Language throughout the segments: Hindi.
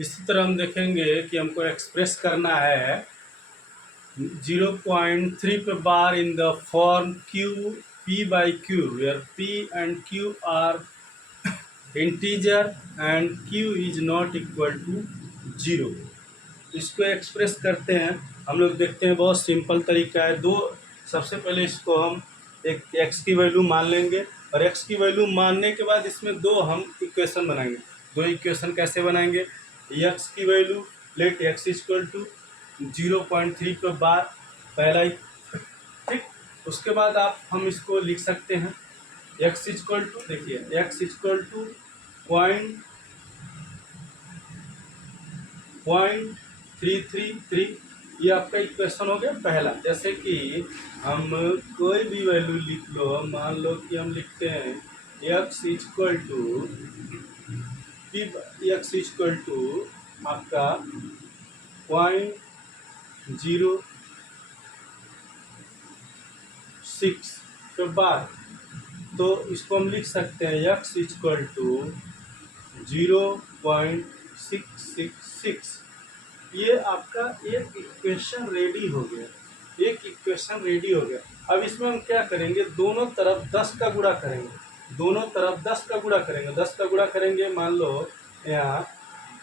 इसी तरह हम देखेंगे कि हमको एक्सप्रेस करना है 0.3 पे बार in the form q p by q where p and q are integer and q is not equal to 0। इसको एक्सप्रेस करते हैं हम लोग, देखते हैं बहुत सिंपल तरीका है। सबसे पहले इसको हम एक x की वैल्यू मान लेंगे और x की वैल्यू मानने के बाद इसमें दो हम इक्वेशन बनाएंगे। दो इक्वेशन कैसे बनाएंगे? x की value let x equal to 0.3 पे बार पहला, ठीक। उसके बाद हम इसको लिख सकते हैं x इक्वल टू, देखिए x इक्वल टू 0.333, ये आपका इक्वेशन हो गया पहला। जैसे कि हम कोई भी वैल्यू लिख लो, मान लो कि हम लिखते हैं x इक्वल टू आपका 0.06 के बाद, तो इसको हम लिख सकते हैं x इक्वल टू 0.666। ये आपका एक इक्वेशन रेडी हो गया, एक इक्वेशन रेडी हो गया। अब इसमें हम क्या करेंगे, दोनों तरफ 10 का गुणा करेंगे, दोनों तरफ 10 का गुणा करेंगे। 10 का गुणा करेंगे, मान लो यहाँ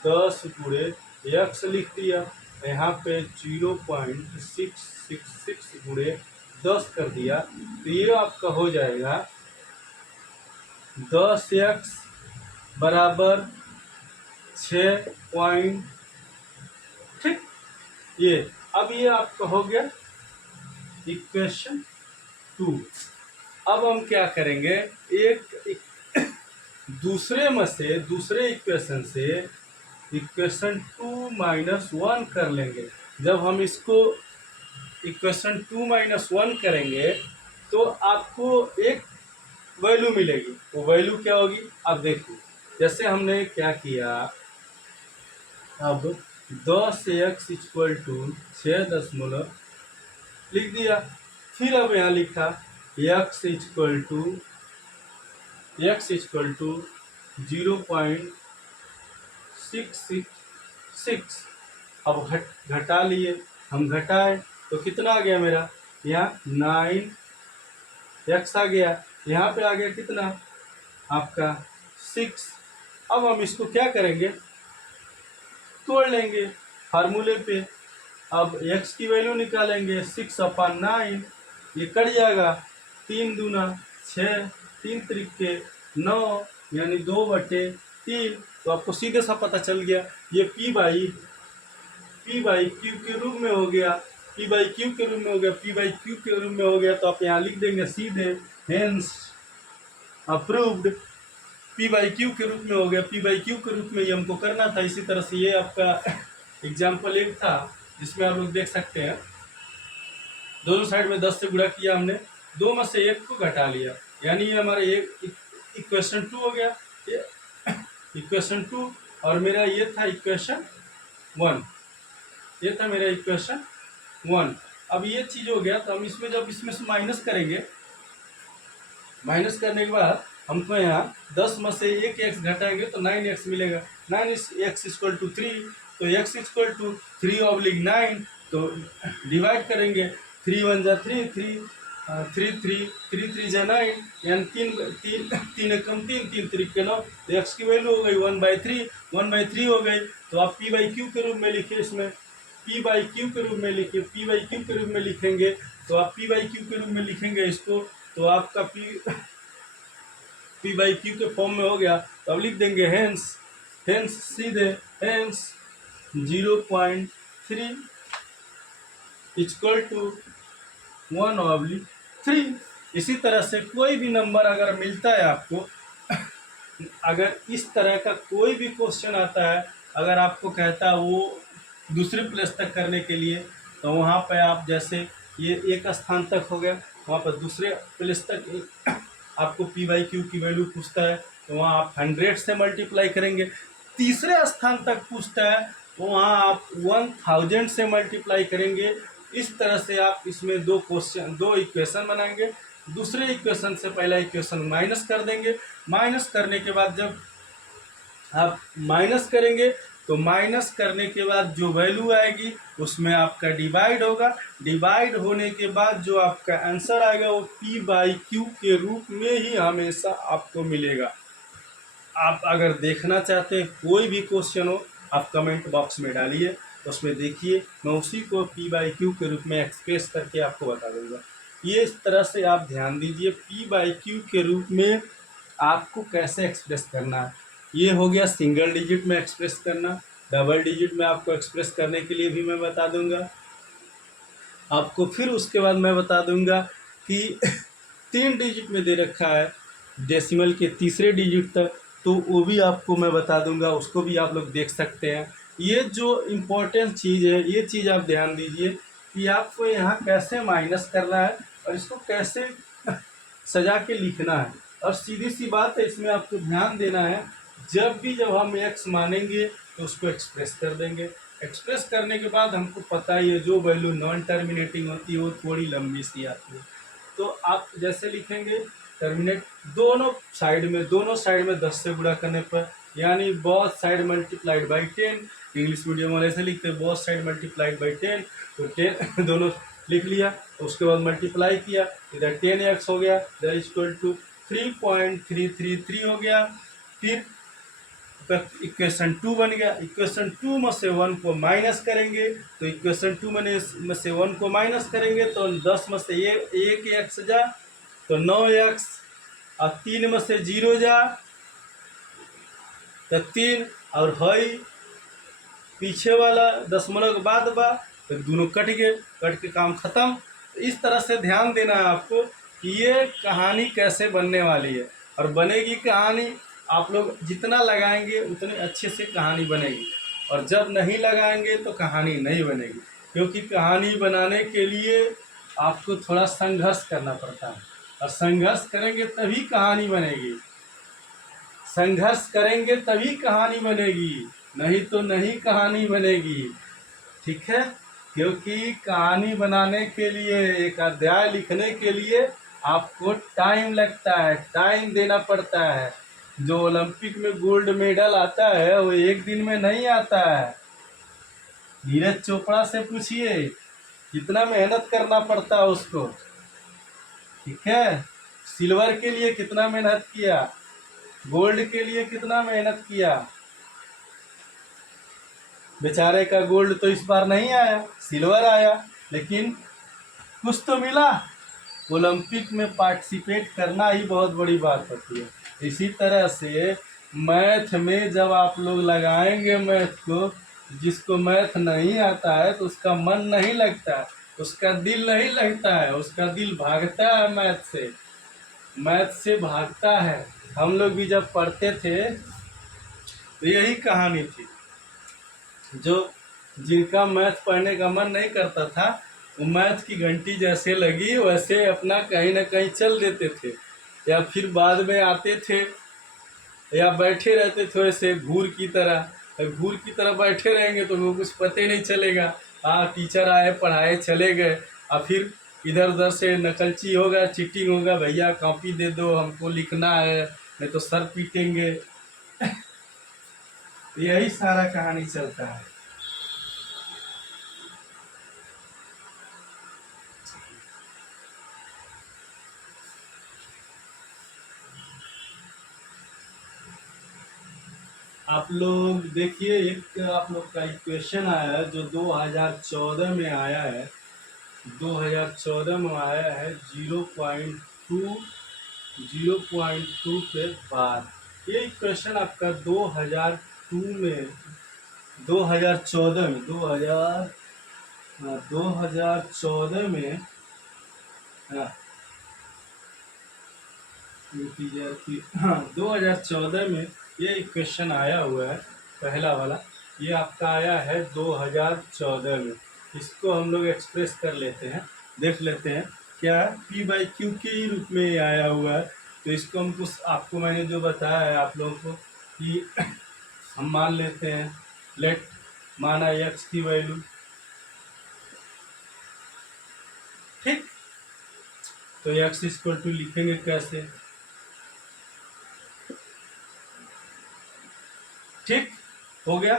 10 गुणे x लिख दिया, यहाँ पे 0.666 गुणे 10 कर दिया, तो ये आपका हो जाएगा 10x बराबर 6 पॉइंट, ठीक। ये अब ये आपका हो गया इक्वेशन 2। अब हम क्या करेंगे, दूसरे इक्वेशन से इक्वेशन 2 माइनस 1 कर लेंगे। जब हम इसको इक्वेशन 2 माइनस 1 करेंगे तो आपको एक वैल्यू मिलेगी। वो वैल्यू क्या होगी, अब देखिए जैसे हमने क्या किया, अब 10x इक्वल टू 6 लिख दिया। फिर अब यहाँ लिखा x इक्वल टू 0.666। अब घटा लिए, हम घटाए तो कितना आ गया मेरा, यहाँ 9x आ गया, यहाँ पे आ गया कितना आपका 6। अब हम इसको क्या करेंगे, तोड़ लेंगे फार्मूले पे। अब x की वैल्यू निकालेंगे 6/9, ये कट जाएगा, 3 दूना 6, 3 त्रिके 9, यानी 2/3। तो आपको सीधे सा पता चल गया ये p बाई क्यू के रूप में हो गया, p बाई क्यू के रूप में हो गया, p बाई क्यू के रूप में हो गया। तो आप यहाँ लिख देंगे सीधे, hence approved, p by Q के रूप में हो गया। p बाई क्यू के रूप में ये हमको करना था। इसी तरह से ये आपका एग्जाम्पल 1 था, जिसमें आप लोग देख सकते हैं दोनों साइड में 10 से गुणा किया हमने, 2 में से 1 को घटा लिया, यानी ये हमारा इक्वेशन 2 हो गया। ये इक्वेशन 2 और मेरा ये था इक्वेशन 1, ये था मेरा इक्वेशन 1। अब ये चीज़ हो गया, तो हम इसमें जब इसमें से माइनस करेंगे, माइनस करने के बाद हमको यहाँ 10 में से 1 x घटाएंगे तो 9x मिलेगा। 9x इक्वल टू 3, तो x इक्वल टू 3/9, तो डिवाइड करेंगे, 3 1 जा 3, 3 जा 9, यानी 3 एकम 3, 3 त्रिक 9। तो x की वैल्यू हो गई 1/3 हो गई। तो आप p बाई क्यू के रूप में लिखिए, इसमें p बाई क्यू के रूप में लिखिए, p बाई क्यू के रूप में लिखेंगे, तो आप p बाई क्यू के रूप में लिखेंगे इसको, तो आपका p बाई क्यू के फॉर्म में हो गया। तो अब लिख देंगे हेंस सीधे हेंस 0.3 इक्वल टू 1/3। इसी तरह से कोई भी नंबर अगर मिलता है आपको, अगर इस तरह का कोई भी क्वेश्चन आता है, अगर आपको कहता है वो दूसरे प्लेस तक करने के लिए, तो वहाँ पे आप जैसे ये एक स्थान तक हो गया, वहाँ पर दूसरे प्लेस तक आपको p बाई क्यू की वैल्यू पूछता है, तो वहाँ आप 100 से मल्टीप्लाई करेंगे। तीसरे स्थान तक पूछता है, तो वहाँ आप 1000 से मल्टीप्लाई करेंगे। इस तरह से आप इसमें दो इक्वेशन बनाएंगे। दूसरे इक्वेशन से पहला इक्वेशन माइनस कर देंगे, माइनस करने के बाद जब आप माइनस करेंगे तो माइनस करने के बाद जो वैल्यू आएगी उसमें आपका डिवाइड होगा। डिवाइड होने के बाद जो आपका आंसर आएगा वो P/Q के रूप में ही हमेशा आपको मिलेगा। आप अगर देखना चाहते हैं कोई भी क्वेश्चन हो आप कमेंट बॉक्स में डालिए, उसमें देखिए, मैं उसी को P/Q के रूप में एक्सप्रेस करके आपको बता दूंगा। ये इस तरह से आप ध्यान दीजिए, P/Q के रूप में आपको कैसे एक्सप्रेस करना है। ये हो गया सिंगल डिजिट में एक्सप्रेस करना। डबल डिजिट में आपको एक्सप्रेस करने के लिए भी मैं बता दूंगा आपको। फिर उसके बाद मैं बता दूंगा कि 3 डिजिट में दे रखा है डेसिमल के तीसरे डिजिट तक, तो वो भी आपको मैं बता दूंगा, उसको भी आप लोग देख सकते हैं। ये जो इम्पोर्टेंट चीज़ है, ये चीज़ आप ध्यान दीजिए कि आपको यहाँ कैसे माइनस करना है और इसको कैसे सजा के लिखना है। और सीधी सी बात है, इसमें आपको ध्यान देना है, जब हम एक्स मानेंगे तो उसको एक्सप्रेस कर देंगे। एक्सप्रेस करने के बाद हमको पता ही है जो वैल्यू नॉन टर्मिनेटिंग होती है वो थोड़ी लंबी सी आती है। तो आप जैसे लिखेंगे टर्मिनेट, दोनों साइड में 10 से गुणा करने पर, यानी both side multiplied by 10। English medium वाले से लिखते हैं बोथ साइड मल्टीप्लाइड बाई 10, तो 10 दोनों लिख लिया। उसके बाद मल्टीप्लाई किया, इधर 10x हो गया, इधर इक्वल टू 3.333 हो गया। फिर इक्वेशन 2 बन गया। इक्वेशन 2 में से 1 को माइनस करेंगे, तो इक्वेशन 2 में से 1 को माइनस करेंगे तो 10 में से एक एक्स जा तो 9x, और 3 में से 0 जा तो 3, और हई पीछे वाला दशमलव के बाद बा तो दोनों कट गए, कट के काम खत्म। तो इस तरह से ध्यान देना है आपको कि ये कहानी कैसे बनने वाली है, और बनेगी कहानी आप लोग जितना लगाएंगे उतने अच्छे से कहानी बनेगी, और जब नहीं लगाएंगे तो कहानी नहीं बनेगी। क्योंकि कहानी बनाने के लिए आपको थोड़ा संघर्ष करना पड़ता है, और संघर्ष करेंगे तभी कहानी बनेगी। संघर्ष करेंगे तभी कहानी बनेगी, नहीं तो नहीं कहानी बनेगी। ठीक है, क्योंकि कहानी बनाने के लिए, एक अध्याय लिखने के लिए आपको टाइम लगता है, टाइम देना पड़ता है। जो ओलंपिक में गोल्ड मेडल आता है वो एक दिन में नहीं आता है। नीरज चोपड़ा से पूछिए कितना मेहनत करना पड़ता है उसको। ठीक है, सिल्वर के लिए कितना मेहनत किया, गोल्ड के लिए कितना मेहनत किया। बेचारे का गोल्ड तो इस बार नहीं आया, सिल्वर आया, लेकिन कुछ तो मिला। ओलंपिक में पार्टिसिपेट करना ही बहुत बड़ी बात होती है। इसी तरह से मैथ में जब आप लोग लगाएंगे मैथ को, जिसको मैथ नहीं आता है तो उसका मन नहीं लगता है, उसका दिल नहीं लगता है, उसका दिल भागता है मैथ से भागता है। हम लोग भी जब पढ़ते थे तो यही कहानी थी। जो जिनका मैथ पढ़ने का मन नहीं करता था वो मैथ की घंटी जैसे लगी वैसे अपना कहीं ना कहीं चल देते थे, या फिर बाद में आते थे या बैठे रहते थे वैसे घूर की तरह बैठे रहेंगे तो उनको कुछ पता ही नहीं चलेगा। हाँ, टीचर आए पढ़ाए चले गए, और फिर इधर उधर से नकलची होगा, चीटिंग होगा, भैया कॉपी दे दो हमको लिखना है नहीं तो सर पीटेंगे। यही सारा कहानी चलता है। आप लोग देखिए, एक आप लोग का इक्वेशन आया है जो 2014 में आया है, 2014 में आया है 0.2 के बाद। ये इक्वेशन आपका 2002 में 2014 में 2014 में, हाँ, 2014 में ये इक्वेशन आया हुआ है, पहला वाला ये आपका आया है 2014 में। इसको हम लोग एक्सप्रेस कर लेते हैं, देख लेते हैं क्या है। P/Q के ही रूप में ये आया हुआ है। तो इसको हमको, आपको मैंने जो बताया है आप लोगों को कि हम मान लेते हैं, लेट माना x की वैल्यू, ठीक। तो x इक्वल टू लिखेंगे कैसे, ठीक हो गया।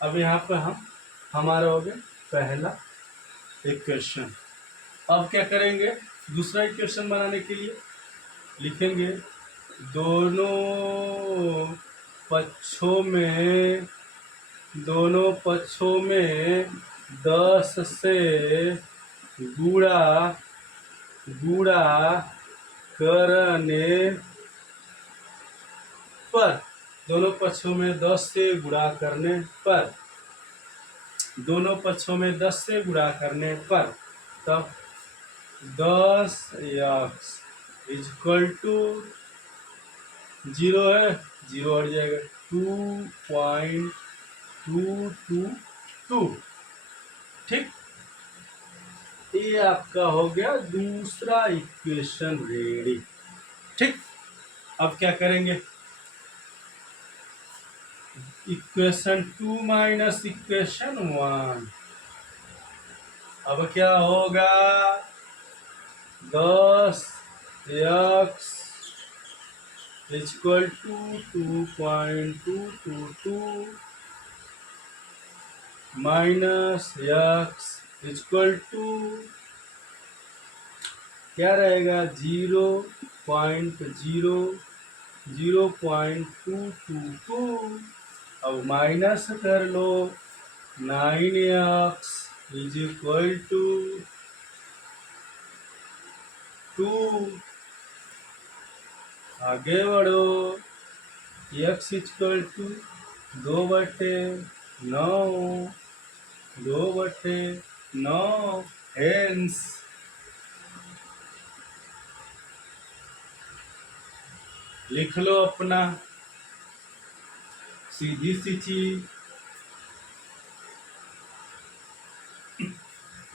अब यहाँ पर हमारा हो गया पहला इक्वेशन। अब क्या करेंगे, दूसरा इक्वेशन बनाने के लिए लिखेंगे दोनों पक्षों में 10 से गुणा करने पर, दोनों पक्षों में 10 से गुणा करने पर, दोनों पक्षों में 10 से गुणा करने पर, तब 10x इजक्वल टू 0 है, 0 हट जाएगा, 2.222। ठीक, ये आपका हो गया दूसरा इक्वेशन रेडी। ठीक, अब क्या करेंगे, इक्वेशन 2 माइनस इक्वेशन 1। अब क्या होगा, 10x equal to 2.222 minus x equal to क्या रहेगा, 0.222। अब माइनस कर लो, 9x इज इक्वल टू 2। आगे बढ़ो, x इक्वल टू 2/9, 2/9। हेंस लिख लो अपना सीधी सी चीज,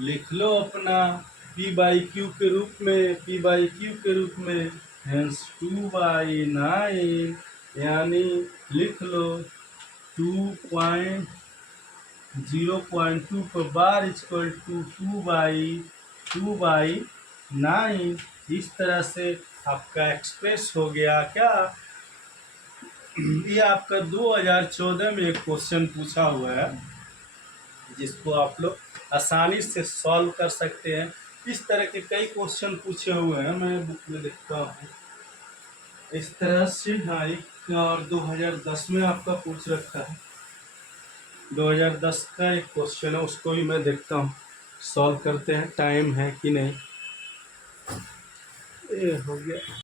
लिख लो अपना p/q के रूप में, p/q के रूप में, हेंस 2/9, यानी लिख लो 0.2 पर बार इक्वल टू 2/9। इस तरह से आपका एक्सप्रेस हो गया क्या। ये आपका 2014 में एक क्वेश्चन पूछा हुआ है, जिसको आप लोग आसानी से सॉल्व कर सकते हैं। इस तरह के कई क्वेश्चन पूछे हुए हैं, मैं बुक में लिखता हूँ इस तरह से। हाँ, एक और 2010 में आपका पूछ रखा है, 2010 का एक क्वेश्चन है, उसको भी मैं देखता हूँ, सॉल्व करते हैं, टाइम है कि नहीं। ये हो गया।